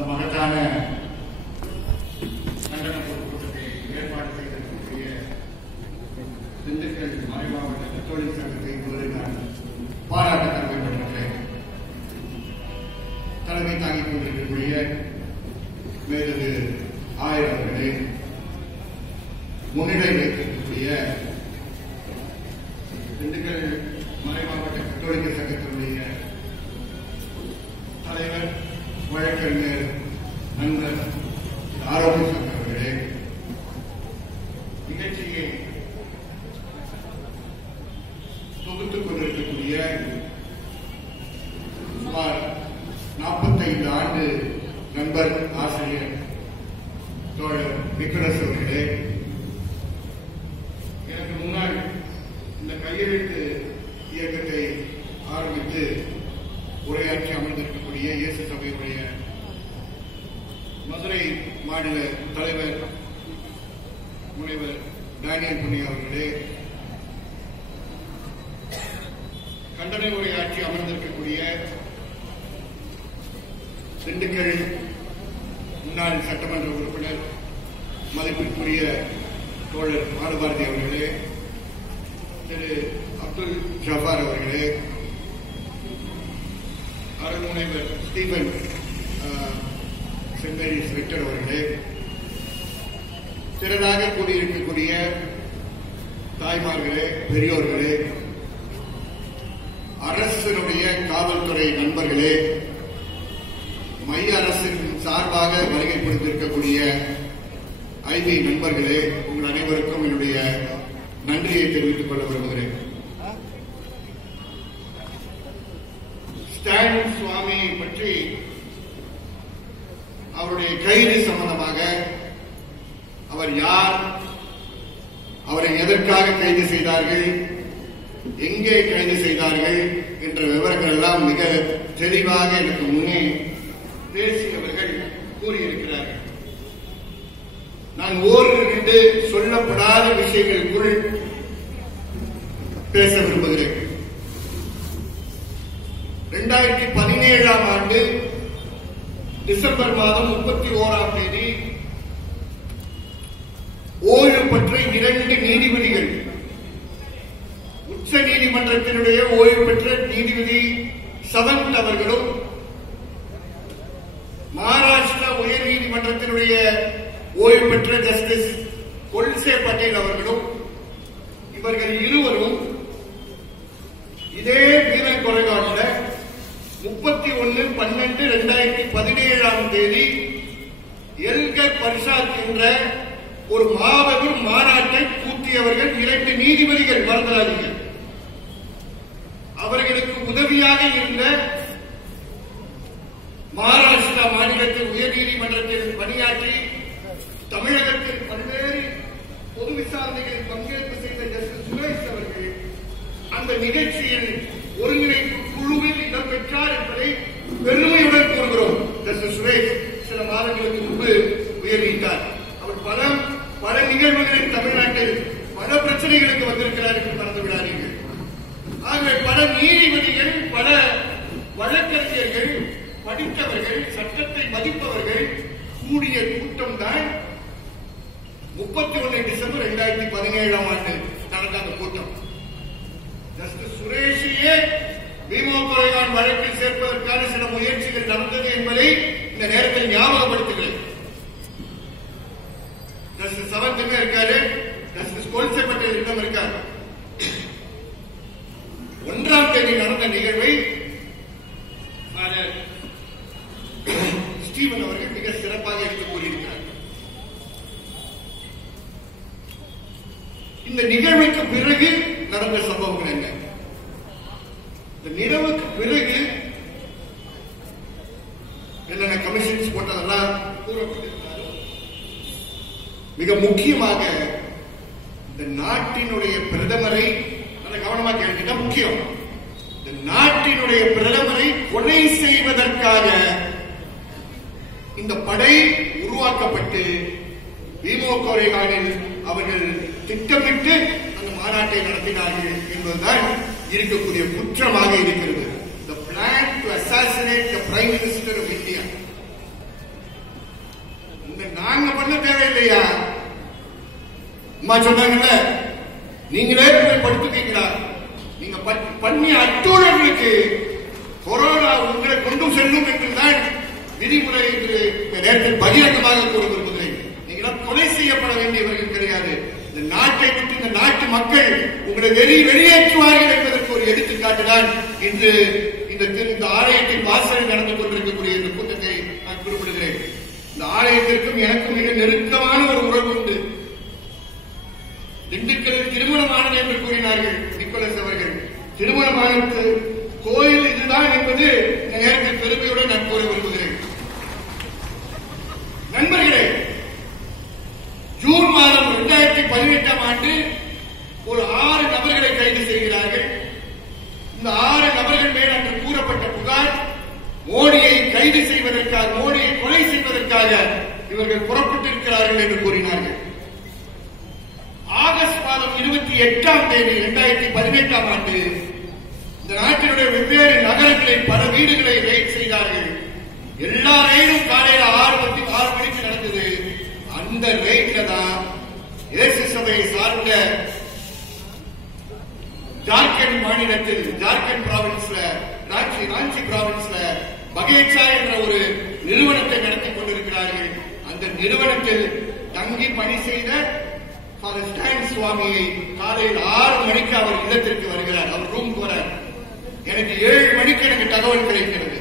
இந்த மகத்தான கண்டன பொதுக்கூட்டத்தை ஏற்பாடு செய்திருக்கக்கூடிய திண்டுக்கல் மறைமாவட்ட கத்தோலிக்க சங்கத்தை இதுவரை நான் பாராட்ட கடமைப்பட்டிருக்கிறேன். தலைமை தாங்கிக் கொண்டிருக்கக்கூடிய மேலது ஆயர் அவர்களே, முன்னிலை வைத்திருக்கக்கூடிய திண்டுக்கல் மறைமாவட்ட கத்தோலிக்க சங்கத்தினுடைய தலைவர் வழக்கறிஞர் நண்பர் ஆரோக்கிய சங்க அவர்களே, நிகழ்ச்சியை தொகுத்துக் கொண்டிருக்கக்கூடிய சுமார் 45 ஆண்டு நண்பர் ஆசிரியர் தோழர் நிக்கோலஸ் அவர்களே, எனக்கு முன்னால் இந்த கையெழுத்து இயக்கத்தை ஆரம்பித்து உரையாற்றி அமர்ந்திருக்கக்கூடிய இயேசு சபையுடைய மதுரை மாநில தலைவர் முனைவர் டேனியல் புனியா அவர்களே, கண்டன உரையாற்றி அமர்ந்திருக்கக்கூடிய திண்டுக்கல் முன்னாள் சட்டமன்ற உறுப்பினர் மதிப்பிற்குரிய தோழர் பாலபாரதி அவர்களே, திரு அப்துல் ஜபார் அவர்களே, அருள்முனைவர் ஸ்டீபன் சென்ட் மேரிஸ் விக்டர் அவர்களே, திரளாக கூடியிருக்கக்கூடிய தாய்மார்களே, பெரியோர்களே, அரசினுடைய காவல்துறை நண்பர்களே, மைய அரசின் சார்பாக வருகை புரிந்திருக்கக்கூடிய ஐபி நண்பர்களே, உங்கள் அனைவருக்கும் என்னுடைய நன்றியை தெரிவித்துக் கொள்ள விரும்புகிறேன். ஸ்டாலின் சுவாமியை பற்றி அவருடைய கைது சம்பந்தமாக அவர் யார், அவரை எதற்காக கைது செய்தார்கள், எங்கே கைது செய்தார்கள் என்ற விவரங்கள் எல்லாம் மிக தெளிவாக எனக்கு முன்னே பேசியவர்கள் கூறியிருக்கிறார்கள். நான் ஓரிரண்டு சொல்லப்படாத விஷயங்களுக்குள் பேச விரும்புகிறேன். 2017 ஆண்டு டிசம்பர் மாதம் 31ஆம் தேதி ஓய்வு பெற்ற 2 நீதிபதிகள், உச்ச நீதிமன்றத்தினுடைய ஓய்வு பெற்ற நீதிபதி சவந்த் அவர்களும், மகாராஷ்டிரா உயர் நீதிமன்றத்தினுடைய ஓய்வு பெற்ற ஜஸ்டிஸ் கொல்சே பட்டேல் அவர்களும், இவர்கள் இருவரும் இதே வீரர் கொலைகாட்டில் 31/12/2017 தேதி எல்கர் பரிஷாத் என்ற ஒரு மாபெரும் மாநாட்டை கூட்டியவர்கள் 2 நீதிபதிகள், மறந்துடாதீர்கள். அவர்களுக்கு உதவியாக இருந்த மகாராஷ்டிரா மாநிலத்தில் உயர் நீதிமன்றத்தில் பணியாற்றி தமிழகத்தில் பல்வேறு பொது விசாரணைகளில் பங்கேற்பு செய்த ஜஸ்டிஸ் சுரேஷ் அவர்கள் அந்த நிகழ்ச்சியில் ஒருங்கிணைப்பு குழுவில் இடம்பெற்றார் என்பதை பெருமையுடன் கூறுகிறோம். ஜஸ்டிஸ் சுரேஷ் சில மாதங்களுக்கு முன்பு உயர் நீத்தார். அவர் பல நிகழ்வுகளில் தமிழ்நாட்டில் பல பிரச்சனைகளுக்கு வந்திருக்கிறார் என்று மறந்து விடாதீர்கள். ஆகவே பல நீதிபதிகள், பல வழக்கறிஞர்கள், படித்தவர்கள், சட்டத்தை மதிப்பவர்கள் கூடிய கூட்டம் தான் 31 டிசம்பர் 2017 நடந்த அந்த கூட்டம். ஜஸ்டிஸ் சுரேஷையே பீமோகோயான் வழக்கில் சேர்ப்பதற்கான சில முயற்சிகள் நடந்தது என்பதை இந்த நேரத்தில் ஞாபகப்படுத்துகிறேன். ஜஸ்டிஸ் சவந்த் இருக்காரு, ஜஸ்டிஸ் கொல்சே பட்டேல் இருக்காரு. 1ஆம் தேதி நடந்த நிகழ்வை ஸ்டீவன் அவர்கள் மிக சிறப்பாக எடுத்து கூறியிருக்கிறார். இந்த நிகழ்வுக்கு பிறகு நடந்த சம்பவங்கள் என்ன? இந்த நிகழ்வுக்கு பிறகு என்னென்ன கமிஷன்ஸ் போட்டதெல்லாம் கூறப்பட்டிருந்தாலும், மிக முக்கியமாக இந்த நாட்டினுடைய பிரதமரை நல்ல கவனமாக கேட்கிற முக்கியம், இந்த நாட்டினுடைய பிரதமரை கொலை செய்வதற்காக இந்த படை உருவாக்கப்பட்டு பீமோகோயானில் அவர்கள் திட்டமிட்டு அந்த மாநாட்டை நடத்தினார்கள் என்பதுதான் இருக்கக்கூடிய குற்றமாக இருக்கிறது. The plan to assassinate the Prime Minister of India. இல்லையா? அம்மா சொன்னாங்கல்ல, நீங்களே போய் படுத்துக்கீங்களா? நீங்க பண்ணி அட்டூழர்களுக்கு கொரோனா உங்களை கொண்டு செல்லும் என்றுதான் விதிமுறை என்று நேரத்தில் பகிரங்கமாக கூற விரும்புகிறேன். நீங்களா கொலை செய்யப்பட வேண்டியவர்கள் கிடையாது. இந்த நாட்டை விட்டு இந்த நாட்டு மக்கள் உங்களை வெளியேற்றுவார்கள் என்பதற்கு ஒரு எடுத்துக்காட்டுதான் இன்று இந்த ஆலயத்தின் வாசலில் நடந்து கொண்டிருக்கக்கூடிய இந்த கூட்டத்தை நான் குறிப்பிடுகிறேன். இந்த ஆலயத்திற்கும் எனக்கும் மிக நெருக்கமான ஒரு உறவு உண்டு. திண்டுக்கல்லில் திருமணமானது என்று கூறினார்கள் நிக்கோலஸ் அவர்கள். திருமணமான கோயில் இதுதான் என்பது இந்த நேரத்தில் பெருமையுடன் நான் கூற விரும்புகிறேன். நண்பர்களே, ஜூன் மாதம் 2018ஆம் ஆண்டு ஒரு 6 நபர்களை கைது செய்கிறார்கள். இந்த 6 நபர்கள் மேல் அன்று கூறப்பட்ட புகார், மோடியை கைது செய்வதற்காக, மோடியை கொலை செய்வதற்காக இவர்கள் புறப்பட்டிருக்கிறார்கள் என்று கூறினார்கள். ஆகஸ்ட் மாதம் 28ஆம் தேதி 2018ஆம் ஆண்டு இந்த நாட்டினுடைய வெவ்வேறு நகரங்களில் பல வீடுகளை ரெய்ட் செய்தார்கள். எல்லா ரெய்டும் காலையில் 6 மணிக்கு நடந்தது. அந்த ரெய்ட்ல தான் இயேசு சபையை சார்ந்த ஜார்க்கண்ட் மாநிலத்தில், ஜார்க்கண்ட் பிராவின்ஸ்ல, ராஞ்சி பிராவின்ஸ்ல பகேச்சா என்ற ஒரு நிறுவனத்தை நடத்தி கொண்டிருக்கிறார்கள். அந்த நிறுவனத்தில் தங்கி பணி செய்த ஃபாதர் ஸ்டான் சுவாமியை காலையில் 6 மணிக்கு அவர் இல்லத்திற்கு வருகிறார். அவர் ரூமுக்கு வர எனக்கு 7 மணிக்கு எனக்கு தகவல் கிடைக்கிறது.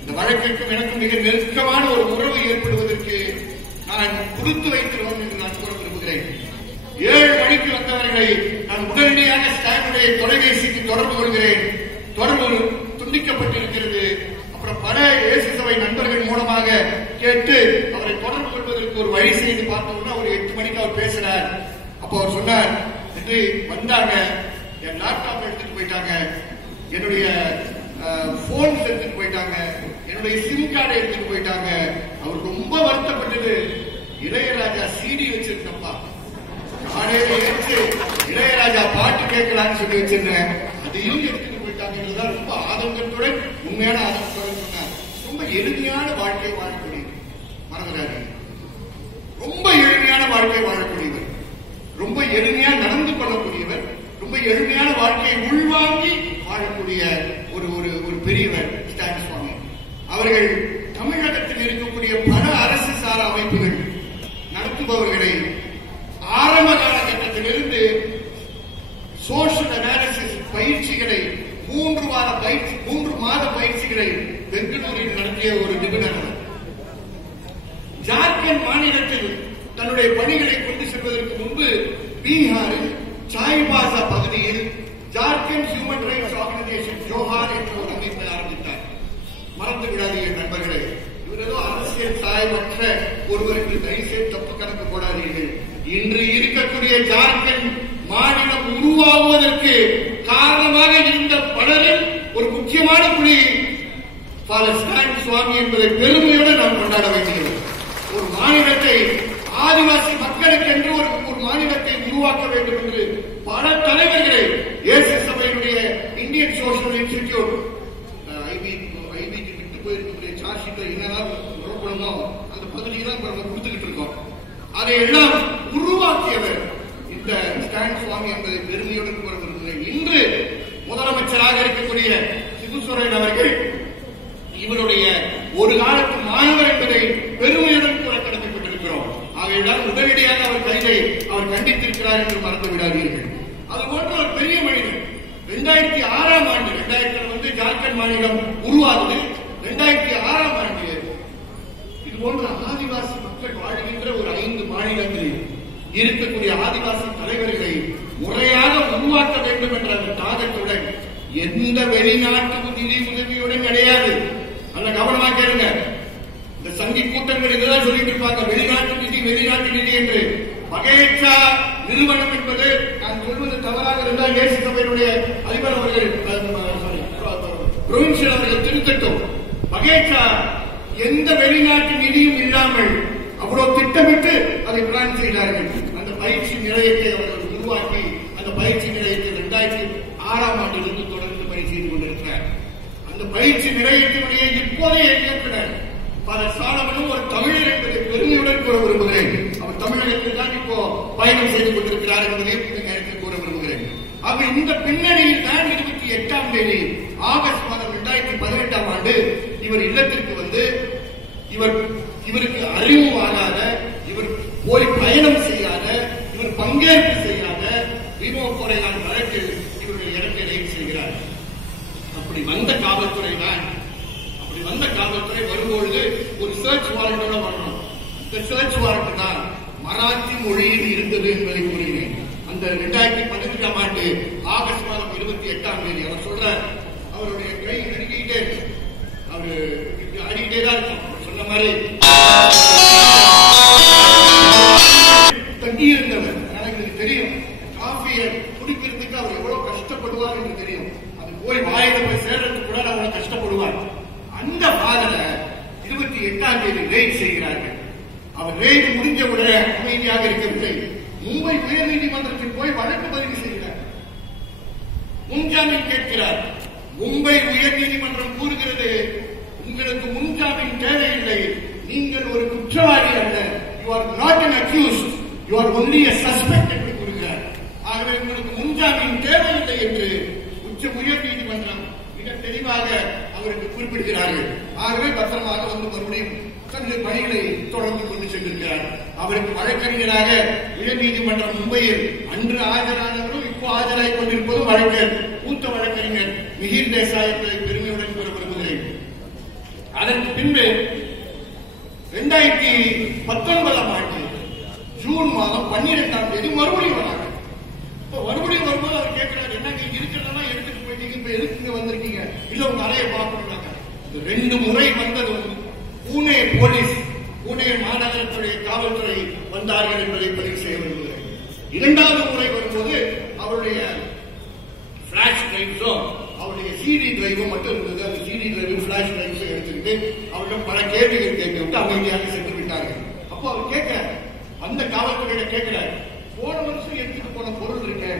இந்த வழக்கிற்கும் எனக்கும் மிக நெருக்கமான ஒரு உறவு ஏற்படுவதற்கு நான் கொடுத்து வைக்கிறோம் என்று நான் கூற விரும்புகிறேன். 7 மணிக்கு வந்தவர்களை நான் உடனடியாக ஸ்டானுடைய தொலைபேசிக்கு தொடர்பு கொள்கிறேன். தொடர்பு துண்டிக்கப்பட்டிருக்கிறது. அப்புறம் பல இயேசு சபை நண்பர்கள் மூலமாக கேட்டு அவரை தொடர்பு கொள்வதற்கு ஒரு வழி செய்து பார்த்தோம்னா ஒரு 8 மணிக்கு அவர் பேசுறார். அப்போ அவர் சொன்னார், என்று வந்தாங்க, என் லேப்டாப் எடுத்துட்டு போயிட்டாங்க, என்னுடைய போன் எடுத்துட்டு போயிட்டாங்க, என்னுடைய சிம் கார்டை எடுத்துட்டு போயிட்டாங்க. அவர் ரொம்ப வருத்தப்பட்டது. இளையராஜா சிடி வச்சிருக்கப்பா, காலையில ஏற்று இளையராஜா பாட்டு கேட்கலான்னு சொல்லி வச்சிருந்தேன், அதையும் எடுத்துட்டு போயிட்டாங்க. ரொம்ப ஆதங்கத்துடன், உண்மையான ஆதங்கத்துடன் சொன்னார். ரொம்ப எளிமையான வாழ்க்கை வாழக்கூடியவர், மறந்துடாது. ரொம்ப எளிமையான வாழ்க்கை வாழக்கூடியவர், ரொம்ப எளிமையா நடந்து கொள்ளக்கூடியவர், ரொம்ப எளிமையான வாழ்க்கையை உள்வாங்கி வாழக்கூடிய ஒரு பெரியவர் ஸ்டான் சுவாமி அவர்கள். தமிழகத்தில் இருக்கக்கூடிய பல அரசு சாரா அமைப்புகள் நடத்துபவர்களை ஆரம்ப காலகட்டத்திலிருந்து சோஷியல் அனாலிசிஸ் பயிற்சிகளை 3 மாத பயிற்சிகளை பெங்களூரில் நடத்திய ஒரு நிபுணர். ஜார்க்கண்ட் மாநிலத்தில் தன்னுடைய பணிகளை கொண்டு செல்வதற்கு முன்பு பீகாரில் சாய்பாசா பகுதியில் Jharkhand human rights organisation Johar என்ற ஒரு அமைப்பை ஆரம்பித்தார். மறந்து விடாதீர்கள் நண்பர்களே, இவர் ஏதோ அரசியல் சாயமற்ற ஒருவருக்கு தயவுசெய்து தப்பு கணக்கு போடாதீர்கள். இன்று இருக்கக்கூடிய ஜார்க்கண்ட் மாநிலம் உருவாகுவதற்கு காரணமாக இருந்த பலரில் ஒரு முக்கியமான புள்ளி ஃபாதர் ஸ்டான் சுவாமி என்பதை பெருமையோடு நாம் கொண்டாட வேண்டியது. ஒரு மாநிலத்தை, ஆதிவாசி மக்களுக்கென்று ஒரு மாநிலத்தை உருவாக்க வேண்டும் என்று பல தலைவர்களை இயேசு சபையினுடைய இந்தியன் சோசியல் இன்ஸ்டிடியூட் ஐபிக்கு விட்டு போயிருக்கக்கூடிய சார்ஜிட்ட என்னதான் புறப்படணுமோ அந்த பகுதியை தான் நம்ம கொடுத்துக்கிட்டு இருக்கோம். அதையெல்லாம் உருவாக்கியவர் இந்த ஸ்டான் சுவாமி என்பதை பெருமையுடன் கூற விரும்புகிறேன். இன்று முதலமைச்சராக இருக்கக்கூடிய சிபுசோரன் அவர்கள் இவருடைய ஒரு காலத்து மாணவர் என்பதை பெருமையுடன் கூட கடமைப்பட்டிருக்கிறோம். ஆகையால் உடனடியாக அவர் கைதை அவர் கண்டித்திருக்கிறார் என்று மறந்து விடாதீர்கள். அதுபோன்ற ஒரு பெரிய மனிதன் 2006ஆம் ஆண்டு, 2000 ஜார்க்கண்ட் மாநிலம் உருவானது. 2006ஆம் ஆண்டு இது போன்ற ஆதிவாசி மக்கள் வாழ்கின்ற ஒரு 5 மாநிலங்களில் இருக்கக்கூடிய ஆதிவாசி தலைவர்களை முறையாக உருவாக்க வேண்டும் என்ற அந்த தாகத்துடன், எந்த வெளிநாட்டு நிதி உதவியுடன் கிடையாது. நல்ல கவனமா கேளுங்க. இந்த சங்கி கூட்டங்கள் இதுதான் சொல்லிட்டு இருப்பாங்க, வெளிநாட்டு நிதி என்று. பகேச்சா நிறுவனம் என்பது, நான் சொல்வது தவறாக இருந்தால் இயேசு சபையினுடைய அதிபர் அவர்கள், புரோவின்சியல் அவர்கள் திருத்தட்டும். பகேச்சா எந்த வெளிநாட்டு நிதியும் இல்லாமல் அவ்வளவு திட்டமிட்டு அதை பிளான் செய்தார்கள். அந்த பயிற்சி நிலையத்தை அவர்கள் உருவாக்கி, அந்த பயிற்சி நிலையத்தை 2006ஆம் ஆண்டிலிருந்து தொடர்ந்து பயிற்சி செய்து கொண்டிருக்கிறார். அந்த பயிற்சி நிலையத்தினுடைய இப்போதைய இயக்குனர் பல சாலமனும் ஒரு தமிழர் என்பதை பெருமையுடன் கூற விரும்புகிறேன். அவர் தமிழகத்தில் தான் இப்போ பயணம் செய்து கொண்டிருக்கிறார் என்பதையும் இந்த நேரத்தில் கூற விரும்புகிறேன். ஆக இந்த பின்னணியில் தான் 28ஆம் தேதி ஆகஸ்ட் மாதம் 2018ஆம் ஆண்டு இவர் இல்லத்திற்கு வந்து இவருக்கு அறிமுகமாகாத, இவர் போய் பயணம் செய்யாத, இவர் பங்கேற்பு செய்யாத விமோ கொரையான் வழக்கில் இவருடைய இடத்தை ரைட் செய்கிறார். அப்படி வந்த காவல்துறை வரும்பொழுது ஒரு சர்ச் வாரண்டோட வரணும். இந்த சர்ச் வாரண்ட் தான் மராத்தி மொழியில் இருந்தது என்பதை கூறுகிறேன். அந்த 2018ஆம் ஆண்டு ஆகஸ்ட் மாதம் 28ஆம் தேதி அவர் சொல்ற அவருடைய கை அடிக்கிட்டே அவரு அடிக்கிட்டே தான் இருக்கும். சொன்ன மாதிரி தங்கியிருந்தவர். எனக்கு தெரியும் காஃபியை குடிக்கிறதுக்கு அவர் எவ்வளவு கஷ்டப்படுவார் என்று தெரியும். அது போய் வாயில போய் சேர்றதுக்கு கூட அவ்வளவு கஷ்டப்படுவார். அந்த பாதல 28ஆம் தேதி ரெய்ட் செய்கிறார்கள். அவர் ரெய்ட் முடிஞ்ச உடனே அமைதியாக இருக்கவில்லை. மும்பை உயர்நீதிமன்றத்தில் போய் வழக்கு பதிவு செய்கிறார். முன்ஜாமீன் கேட்கிறார். மும்பை உயர்நீதிமன்றம் கூறுகிறது, உங்களுக்கு முன்ஜாமீன் தேவையில்லை, நீங்கள் ஒரு குற்றவாளி அல்ல, you are not an accused, you are only a suspect என்று கூறுகிறார். ஆகவே உங்களுக்கு முன்ஜாமீன் தேவையில்லை என்று உச்ச உயர்நீதிமன்றம் மிக தெளிவாக அவருக்கு குறிப்பிடுகிறார்கள். ஆகவே பத்திரமாக வந்து மறுபடியும் தன்னுடைய பணிகளை தொடர்ந்து கொண்டு சென்றிருக்கிறார். அவருக்கு வழக்கறிஞராக உயர்நீதிமன்றம் மும்பையில் அன்று ஆஜரானவரும் இப்போ ஆஜராகிக் கொண்டிருப்பதும் வழக்கர் மூத்த வழக்கறிஞர் மிஹிர் தேசாய் என்பதை பெருமையுடன் கூற விரும்புகிறேன். அதற்கு பின்பு 2019ஆம் ஆண்டு ஜூன் மாதம் 12ஆம் தேதி மறுபடியும் வராங்க. இப்ப மறுபடியும் வரும்போது அவர் கேட்கிறார், என்ன இருக்கிறதா எடுத்துட்டு போயிட்டீங்க, இப்ப எதுக்கு வந்திருக்கீங்க, இல்ல உங்க அறையை பார்க்கணும்னாங்க. 2 முறை வந்ததும் பூனே போலீஸ், பூனே மாநகரத்துடைய காவல்துறை வந்தார்கள் என்பதை பதிவு செய்ய விரும்புகிறேன். 2வது முறை வரும்போது அவருடைய பிளாஷ் டிரைவ்ஸும் அவருடைய சிடி டிரைவும் மட்டும் இருந்தது. அந்த சிடி டிரைவும் பிளாஷ் டிரைவ்ஸும் எடுத்துக்கிட்டு அவரிடம் பல கேள்விகள் கேட்க விட்டு அமைதியாக சென்று விட்டார்கள். அப்போ அவர் கேட்கிறார், அந்த காவல்துறையிட கேட்கிறார், போன வருஷம் எடுத்துட்டு போன பொருள் இருக்கு,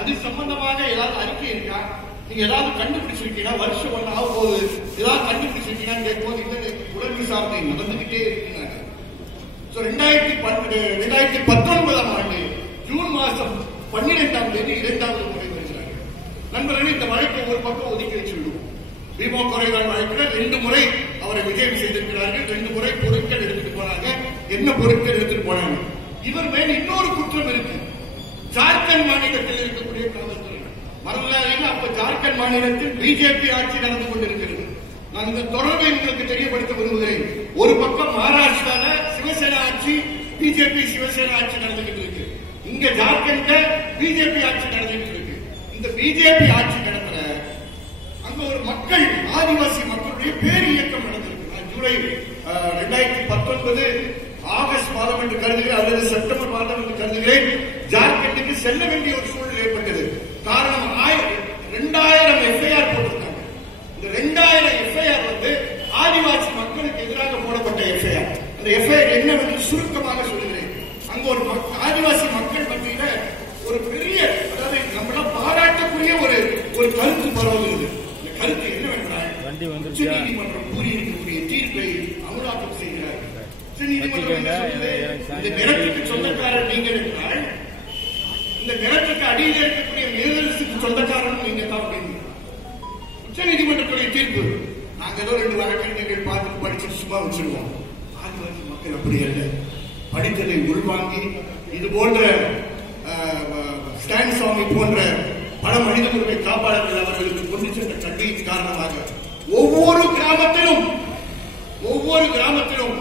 அது சம்பந்தமாக ஏதாவது அறிக்கை இருக்கா, நீங்க ஏதாவது கண்டுபிடிச்சிருக்கீங்கன்னா, வருஷம் 1 ஆக போகுது, ஏதாவது கண்டுபிடிச்சிருக்கீங்கன்னு கேட்கும்போது இல்லை, உடல் விசாரணை நடந்துகிட்டே இருக்கிறாங்க. 2019ஆம் ஆண்டு ஜூன் மாதம் 12ஆம் தேதி 2வது முறை வருகிறார்கள். நண்பர்கள், இந்த வழக்கை ஒரு பக்கம் ஒதுக்கி வச்சுவிடுவோம். விமோ கொரையான் வழக்கில் 2 முறை அவரை விஜயம் செய்திருக்கிறார்கள். 2 முறை பொருட்கள் எடுத்துட்டு போனாங்க. என்ன பொருட்கள் எடுத்துட்டு போனாங்க? இவர் மேல் இன்னொரு குற்றம் இருக்கு. ஜார்க்கண்ட் மாநிலத்தில் இருக்கக்கூடிய காவல்துறை மறந்தாங்க. அப்ப ஜார்க்கண்ட் மாநிலத்தில் பிஜேபி ஆட்சி நடந்து கொண்டிருக்கிறது. நான் இந்த தொடர்பை உங்களுக்கு தெரியப்படுத்த விரும்புகிறேன். ஒரு பக்கம் மகாராஷ்டிரால சிவசேனா ஆட்சி, பிஜேபி சிவசேனா ஆட்சி நடந்துகிட்டு இருக்கு. இங்க ஜார்க்கண்ட்ல பிஜேபி ஆட்சி நடந்துகிட்டு இருக்கு. இந்த பிஜேபி ஆட்சி நடக்கிற அங்க ஒரு மக்கள், ஆதிவாசி மக்களுடைய பேர் இயக்கம் நடந்திருக்கு. ஜூலை 2019 ஆகஸ்ட் மாதம் என்று கருதுகிறேன், அல்லது செப்டம்பர் மாதம் என்று கருதுகிறேன், ஜார்க்கண்டுக்கு செல்ல வேண்டிய ஒரு சூழல் ஏற்பட்டது. காரணம் 2000 எஃப்ஐஆர் போட்டிருக்காங்க. இந்த 2000 எஃப்ஐஆர் வந்து ஆதிவாசி மக்களுக்கு எதிராக போடப்பட்ட எஃப்ஐஆர். அந்த எஃப்ஐஆர் என்னவென்று சுருக்கமாக சொல்லுகிறேன். அங்க ஒரு ஆதிவாசி மக்கள் மத்தியில ஒரு பெரிய, அதாவது நம்மளாம் பாராட்டக்கூடிய ஒரு கருத்து பரவுகிறது. இந்த கருத்து என்னவென்றால், உச்சநீதிமன்றம் கூறியிருக்கக்கூடிய தீர்ப்பை அமலாக்கம் செய்கிறார். உச்சநீதிமன்றம் இந்த நிலத்துக்கு சொந்தக்காரர் நீங்கள் என்றால், இந்த நிலத்துக்கு அடியில் இருக்கக்கூடிய மேலரசுக்கு சொந்தக்காரன் நீங்க தான் அப்படின்னு உச்சநீதிமன்றத்துடைய தீர்ப்பு. நாங்க ஏதோ 2 வழக்கறிஞர்கள் பார்த்து படிச்சுட்டு சும்மா வச்சிருவோம். ஆதிவாசி மக்கள் அப்படி அல்ல. படித்ததை உள்வாங்கி இது போன்ற ஸ்டான் சுவாமி போன்ற பல மனித உரிமை காப்பாளர்கள் அவர்களுக்கு கொண்டு சென்ற கல்வியின் காரணமாக ஒவ்வொரு கிராமத்திலும்